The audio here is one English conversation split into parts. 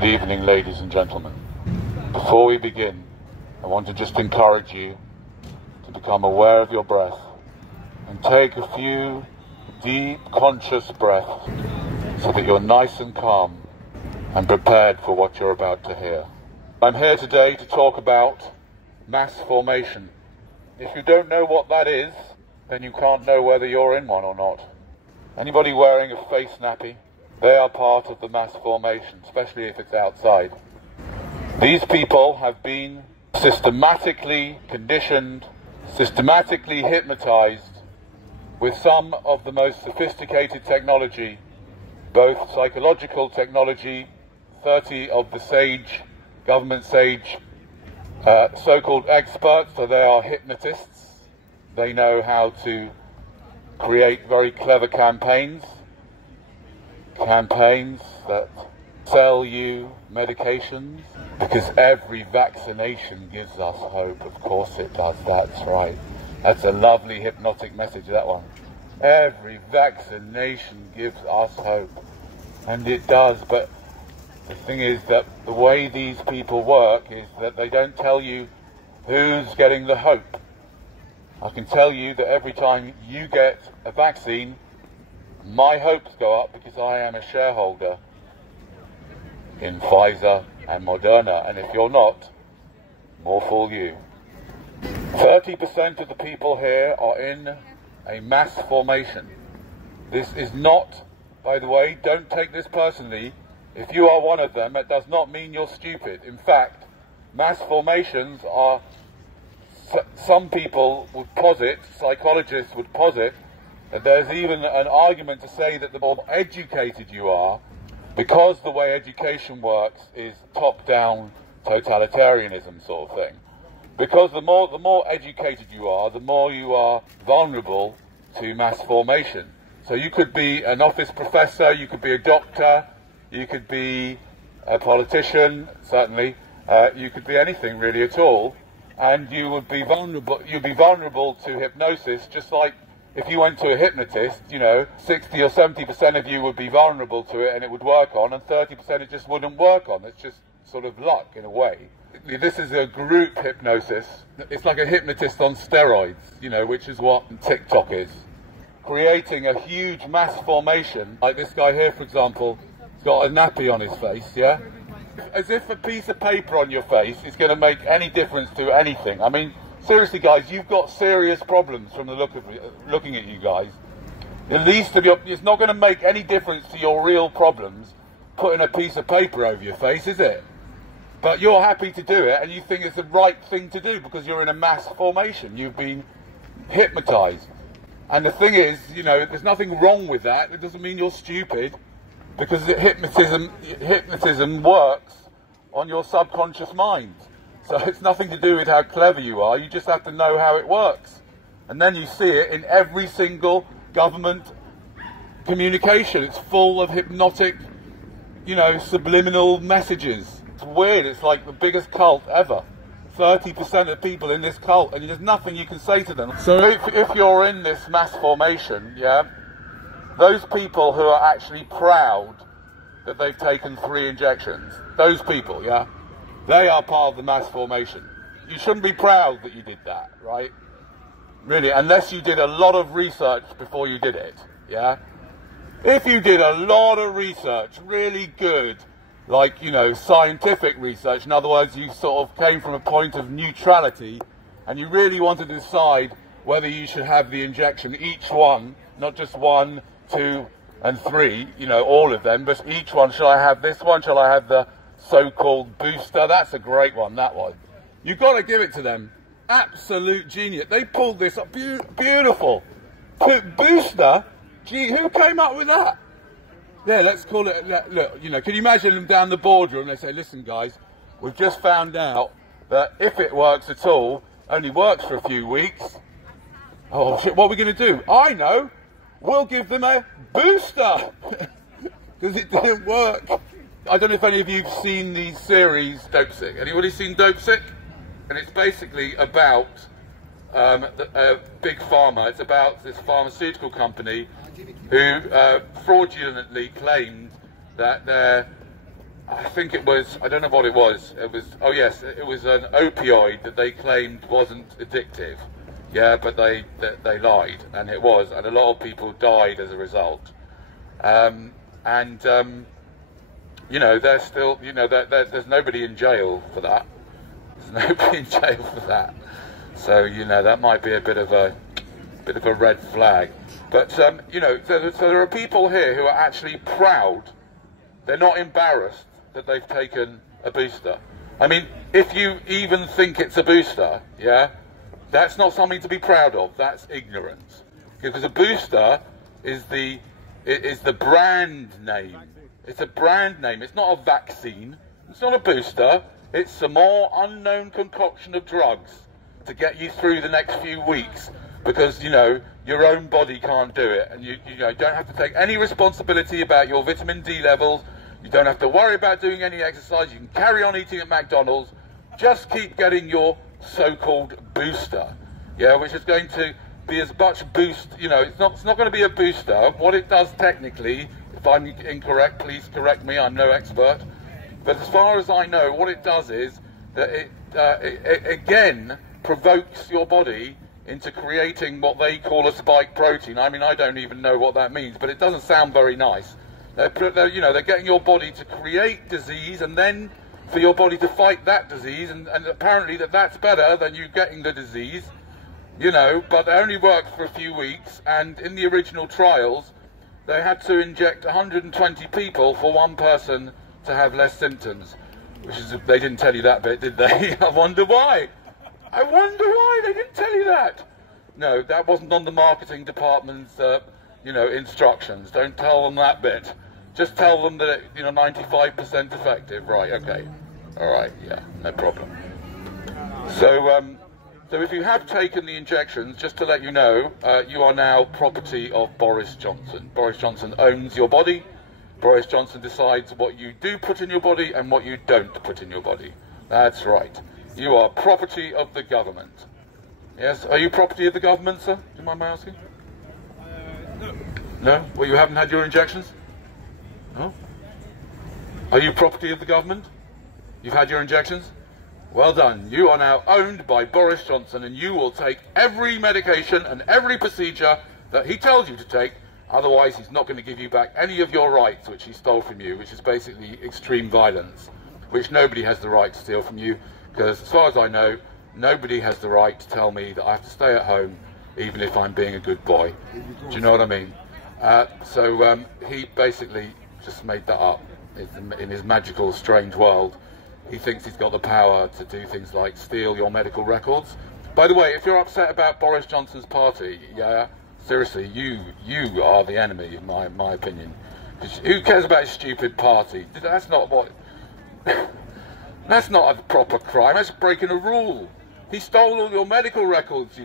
Good evening, ladies and gentlemen. Before we begin, I want to just encourage you to become aware of your breath and take a few deep, conscious breaths so that you're nice and calm and prepared for what you're about to hear. I'm here today to talk about mass formation. If you don't know what that is, then you can't know whether you're in one or not. Anybody wearing a face nappy? They are part of the mass formation, especially if it's outside. These people have been systematically conditioned, systematically hypnotized with some of the most sophisticated technology, both psychological technology, 30 of the SAGE, government SAGE, so-called experts, so they are hypnotists. They know how to create very clever campaigns that sell you medications, because every vaccination gives us hope. Of course it does, that's right. That's a lovely hypnotic message, that one. Every vaccination gives us hope, and it does, but the thing is that the way these people work is that they don't tell you who's getting the hope. I can tell you that every time you get a vaccine, my hopes go up because I am a shareholder in Pfizer and Moderna, and if you're not, more fool you. 30% of the people here are in a mass formation. This is not, by the way, don't take this personally, if you are one of them, it does not mean you're stupid. In fact, mass formations are, some people would posit, psychologists would posit, and there's even an argument to say that the more educated you are, because the way education works is top-down totalitarianism sort of thing, because the more educated you are vulnerable to mass formation. So you could be an office professor, you could be a doctor, you could be a politician, certainly, you could be anything really at all, and you would be vulnerable. You'd be vulnerable to hypnosis, just like if you went to a hypnotist, 60 or 70% of you would be vulnerable to it and it would work on, and 30% it just wouldn't work on. It's just sort of luck in a way. This is a group hypnosis. It's like a hypnotist on steroids, which is what TikTok is. Creating a huge mass formation, like this guy here, for example, he's got a nappy on his face, yeah? As if a piece of paper on your face is going to make any difference to anything. I mean, seriously, guys, you've got serious problems from the looking at you guys. The least of it's not going to make any difference to your real problems putting a piece of paper over your face, is it? But you're happy to do it, and you think it's the right thing to do because you're in a mass formation. You've been hypnotized. And the thing is, there's nothing wrong with that. It doesn't mean you're stupid, because hypnotism works on your subconscious mind. So it's nothing to do with how clever you are, you just have to know how it works. And then you see it in every single government communication. It's full of hypnotic, subliminal messages. It's weird, it's like the biggest cult ever. 30% of people in this cult, and there's nothing you can say to them. So if you're in this mass formation, those people who are actually proud that they've taken 3 injections, those people, they are part of the mass formation. You shouldn't be proud that you did that, right? Really, unless you did a lot of research before you did it, If you did a lot of research, really good, like, scientific research, in other words, you sort of came from a point of neutrality, and you really wanted to decide whether you should have the injection, each one, not just 1, 2, and 3, all of them, but each one, shall I have this one, shall I have the so-called booster? That's a great one, that one. You've got to give it to them. Absolute genius. They pulled this up. Beautiful. Booster? Gee, who came up with that? Yeah, let's call it, look, can you imagine them down the boardroom? They say, listen, guys, we've just found out that if it works at all, only works for a few weeks. Oh, shit, what are we going to do? I know. We'll give them a booster. Because it didn't work. I don't know if any of you have seen the series Dope Sick. Anybody seen Dope Sick? And it's basically about Big Pharma. It's about this pharmaceutical company who fraudulently claimed that their I think it was, I don't know what it was. It was, oh yes, it was an opioid that they claimed wasn't addictive. Yeah, but they lied, and it was, and a lot of people died as a result. You know, they're still, you know, there's nobody in jail for that. There's nobody in jail for that. So, you know, that might be a bit of a red flag. But, you know, so there are people here who are actually proud. They're not embarrassed that they've taken a booster. I mean, if you even think it's a booster, yeah, that's not something to be proud of. That's ignorance. Because a booster is the brand name. It's a brand name. It's not a vaccine. It's not a booster. It's some more unknown concoction of drugs to get you through the next few weeks, because, you know, your own body can't do it, and you know, don't have to take any responsibility about your vitamin D levels. You don't have to worry about doing any exercise. You can carry on eating at McDonald's. Just keep getting your so-called booster, yeah, which is going to be as much boost. You know, it's not going to be a booster. What it does technically, if I'm incorrect, please correct me. I'm no expert. But as far as I know, what it does is that it again provokes your body into creating what they call a spike protein. I mean, I don't even know what that means, but it doesn't sound very nice. You know, they're getting your body to create disease, and then for your body to fight that disease, and apparently that's better than you getting the disease, you know, but it only worked for a few weeks, and in the original trials, they had to inject 120 people for one person to have less symptoms, which is, they didn't tell you that bit, did they? I wonder why. I wonder why they didn't tell you that. No, that wasn't on the marketing department's, you know, instructions. Don't tell them that bit. Just tell them that it, you know, 95% effective. Right, okay. All right, yeah, no problem. So, so if you have taken the injections, just to let you know, you are now property of Boris Johnson. Boris Johnson owns your body. Boris Johnson decides what you do put in your body and what you don't put in your body. That's right. You are property of the government. Yes? Are you property of the government, sir? Do you mind my asking? No. No? Well, you haven't had your injections? No? Are you property of the government? You've had your injections? Well done. You are now owned by Boris Johnson, and you will take every medication and every procedure that he tells you to take. Otherwise, he's not going to give you back any of your rights which he stole from you, which is basically extreme violence, which nobody has the right to steal from you, because as far as I know, nobody has the right to tell me that I have to stay at home even if I'm being a good boy. Do you know what I mean? So he basically just made that up in his magical, strange world. He thinks he's got the power to do things like steal your medical records. By the way, if you're upset about Boris Johnson's party, yeah, seriously, you are the enemy, in my opinion. Who cares about his stupid party? That's not what... That's not a proper crime, that's breaking a rule. He stole all your medical records.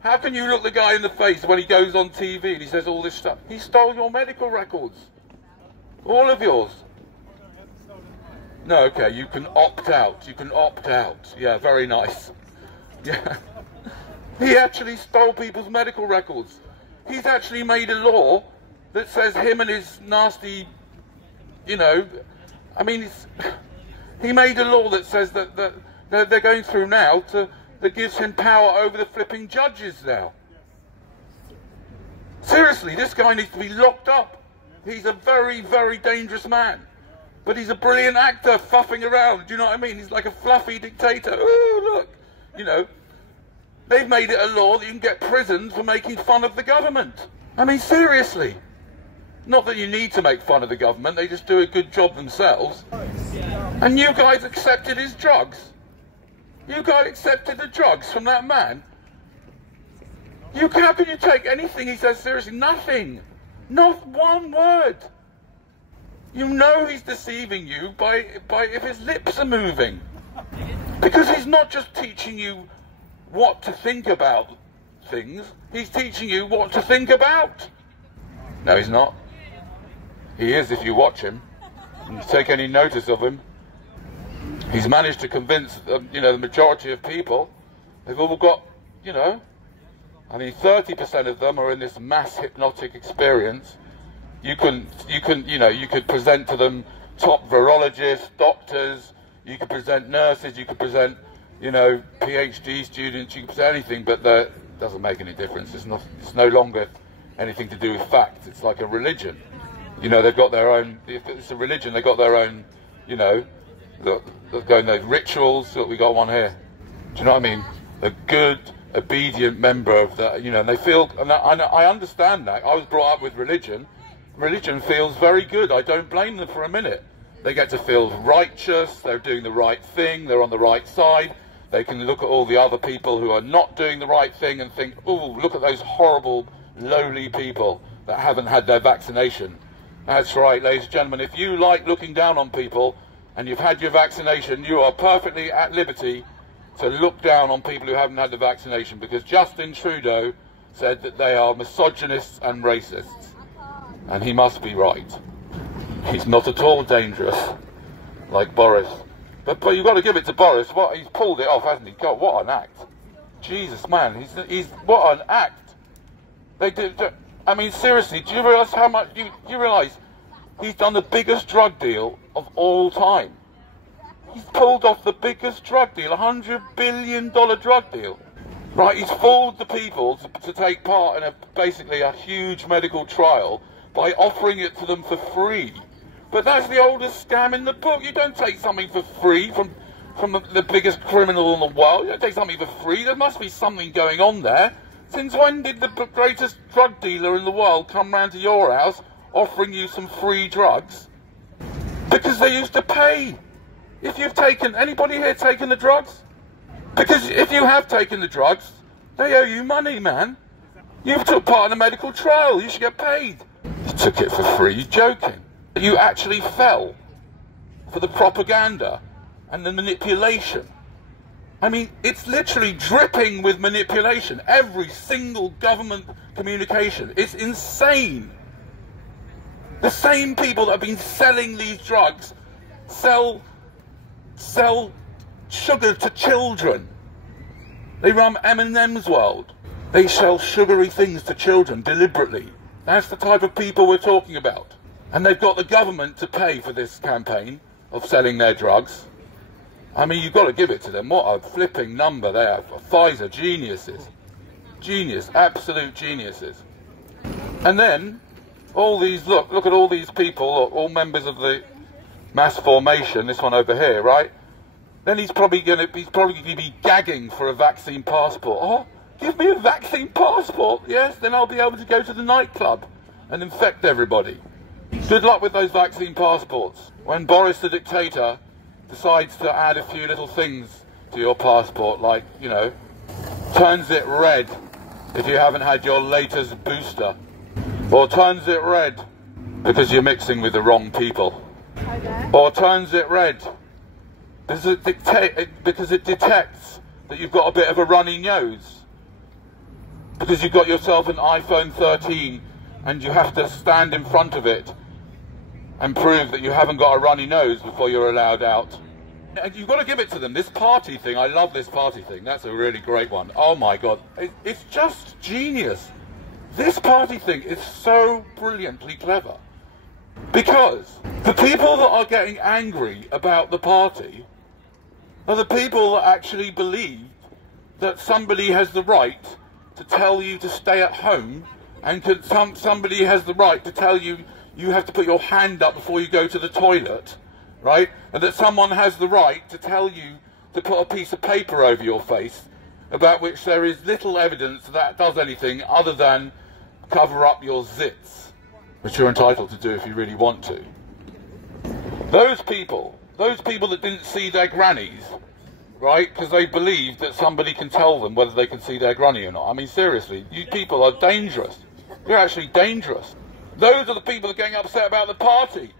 How can you look the guy in the face when he goes on TV and he says all this stuff? He stole your medical records. All of yours. No, okay, you can opt out. You can opt out. Yeah, very nice. Yeah. He actually stole people's medical records. He's actually made a law that says him and his nasty, you know, I mean, he made a law that says that they're going through now that gives him power over the flipping judges now. Seriously, this guy needs to be locked up. He's a very, very dangerous man. But he's a brilliant actor, fuffing around. Do you know what I mean? He's like a fluffy dictator. Ooh, look. You know, they've made it a law that you can get prisoned for making fun of the government. I mean, seriously. Not that you need to make fun of the government. They just do a good job themselves. And you guys accepted his drugs. You guys accepted the drugs from that man. How can you take anything he says seriously? Nothing. Not one word. You know he's deceiving you by if his lips are moving. Because he's not just teaching you what to think about things, he's teaching you what to think about. No, he's not. He is if you watch him and take any notice of him. He's managed to convince, you know, the majority of people. They've all got, you know, I mean, 30% of them are in this mass hypnotic experience. You could present to them top virologists, doctors, you could present nurses, you could present, you know, PhD students, you could present anything, but that doesn't make any difference. It's no longer anything to do with facts. It's like a religion. You know, they've got their own, if it's a religion, they've got their own, you know, they're going those rituals. Look, we got one here. Do you know what I mean? A good, obedient member of that, you know, and they feel, and I understand that. I was brought up with religion. Religion feels very good. I don't blame them for a minute. They get to feel righteous, they're doing the right thing, they're on the right side. They can look at all the other people who are not doing the right thing and think, oh, look at those horrible, lowly people that haven't had their vaccination. That's right, ladies and gentlemen, if you like looking down on people and you've had your vaccination, you are perfectly at liberty to look down on people who haven't had the vaccination, because Justin Trudeau said that they are misogynists and racists. And he must be right. He's not at all dangerous, like Boris. But you've got to give it to Boris. What, he's pulled it off, hasn't he? God, what an act. Jesus, man, he's what an act. They did. I mean, seriously, do you realise how much, you realise he's done the biggest drug deal of all time? He's pulled off the biggest drug deal, $100 billion drug deal. Right, he's fooled the people to take part in basically a huge medical trial by offering it to them for free. But that's the oldest scam in the book. You don't take something for free from the biggest criminal in the world. You don't take something for free. There must be something going on there. Since when did the greatest drug dealer in the world come round to your house offering you some free drugs? Because they used to pay. If you've taken, anybody here taken the drugs? Because if you have taken the drugs, they owe you money, man. You took part in a medical trial. You should get paid. You took it for free. You're joking. You actually fell for the propaganda and the manipulation. I mean, it's literally dripping with manipulation. Every single government communication. It's insane. The same people that have been selling these drugs sell sugar to children. They run M&M's World. They sell sugary things to children deliberately. That's the type of people we're talking about. And they've got the government to pay for this campaign of selling their drugs. I mean, you've got to give it to them. What a flipping number they have. Pfizer, geniuses. Genius, absolute geniuses. And then, all these, look at all these people, all members of the mass formation, this one over here, right? Then he's probably going to be gagging for a vaccine passport. Oh, give me a vaccine passport. Yes, then I'll be able to go to the nightclub and infect everybody. Good luck with those vaccine passports. When Boris the dictator decides to add a few little things to your passport, like, you know, turns it red if you haven't had your latest booster, or turns it red because you're mixing with the wrong people, or turns it red because it detects that you've got a bit of a runny nose, because you've got yourself an iPhone 13 and you have to stand in front of it and prove that you haven't got a runny nose before you're allowed out. And you've got to give it to them. This party thing, I love this party thing. That's a really great one. Oh my God, it's just genius. This party thing is so brilliantly clever. Because the people that are getting angry about the party are the people that actually believe that somebody has the right to tell you to stay at home, and somebody has the right to tell you you have to put your hand up before you go to the toilet, right? And that someone has the right to tell you to put a piece of paper over your face about which there is little evidence that does anything other than cover up your zits, which you're entitled to do if you really want to. Those people that didn't see their grannies, right, because they believe that somebody can tell them whether they can see their granny or not. I mean, seriously, you people are dangerous. You're actually dangerous. Those are the people that are getting upset about the party,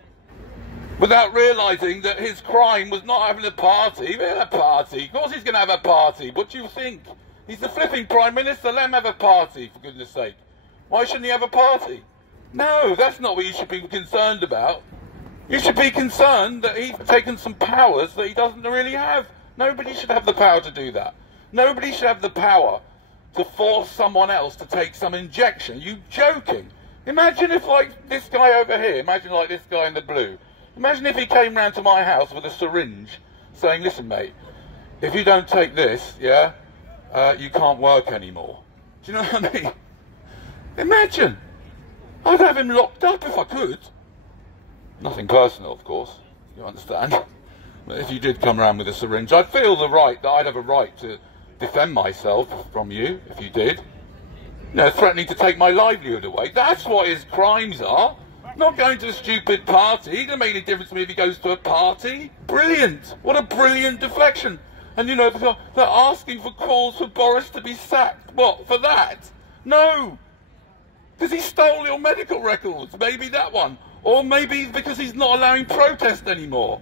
without realising that his crime was not having a party. He had a party. Of course he's going to have a party. What do you think? He's the flipping Prime Minister. Let him have a party, for goodness sake. Why shouldn't he have a party? No, that's not what you should be concerned about. You should be concerned that he's taken some powers that he doesn't really have. Nobody should have the power to do that. Nobody should have the power to force someone else to take some injection. Are you joking? Imagine if, like, this guy over here, imagine like this guy in the blue. Imagine if he came round to my house with a syringe saying, listen mate, if you don't take this, yeah, you can't work anymore. Do you know what I mean? Imagine. I'd have him locked up if I could. Nothing personal, of course, you understand. But if you did come around with a syringe, I'd feel the right, that I'd have a right to defend myself from you, if you did. You know, threatening to take my livelihood away. That's what his crimes are. Not going to a stupid party. It doesn't make any difference to me if he goes to a party. Brilliant. What a brilliant deflection. And you know, they're asking for calls for Boris to be sacked. What, for that? No. Because he stole your medical records. Maybe that one. Or maybe because he's not allowing protest anymore.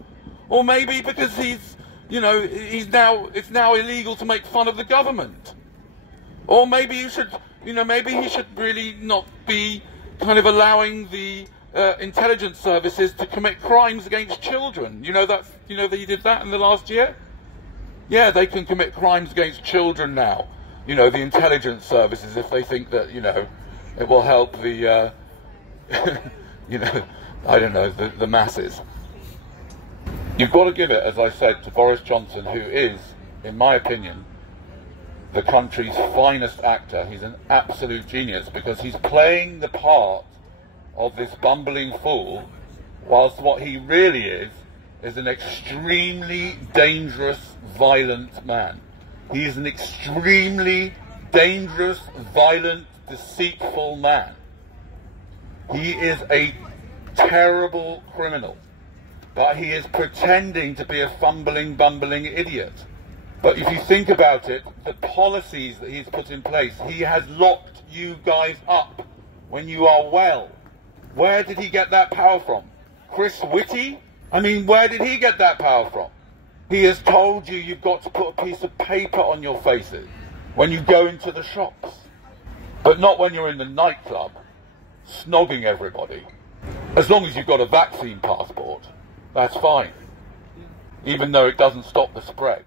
Or maybe because he's, you know, it's now illegal to make fun of the government. Or maybe you should, you know, maybe he should really not be kind of allowing the intelligence services to commit crimes against children. You know that he did that in the last year? Yeah, they can commit crimes against children now. You know, the intelligence services, if they think that, you know, it will help the, you know, I don't know, the masses. You've got to give it, as I said, to Boris Johnson, who is, in my opinion, the country's finest actor. He's an absolute genius because he's playing the part of this bumbling fool, whilst what he really is an extremely dangerous, violent man. He is an extremely dangerous, violent, deceitful man. He is a terrible criminal, but he is pretending to be a fumbling, bumbling idiot. But if you think about it, the policies that he's put in place, he has locked you guys up when you are well. Where did he get that power from? Chris Whitty? I mean, where did he get that power from? He has told you you've got to put a piece of paper on your faces when you go into the shops. But not when you're in the nightclub, snogging everybody. As long as you've got a vaccine passport, that's fine. Even though it doesn't stop the spread.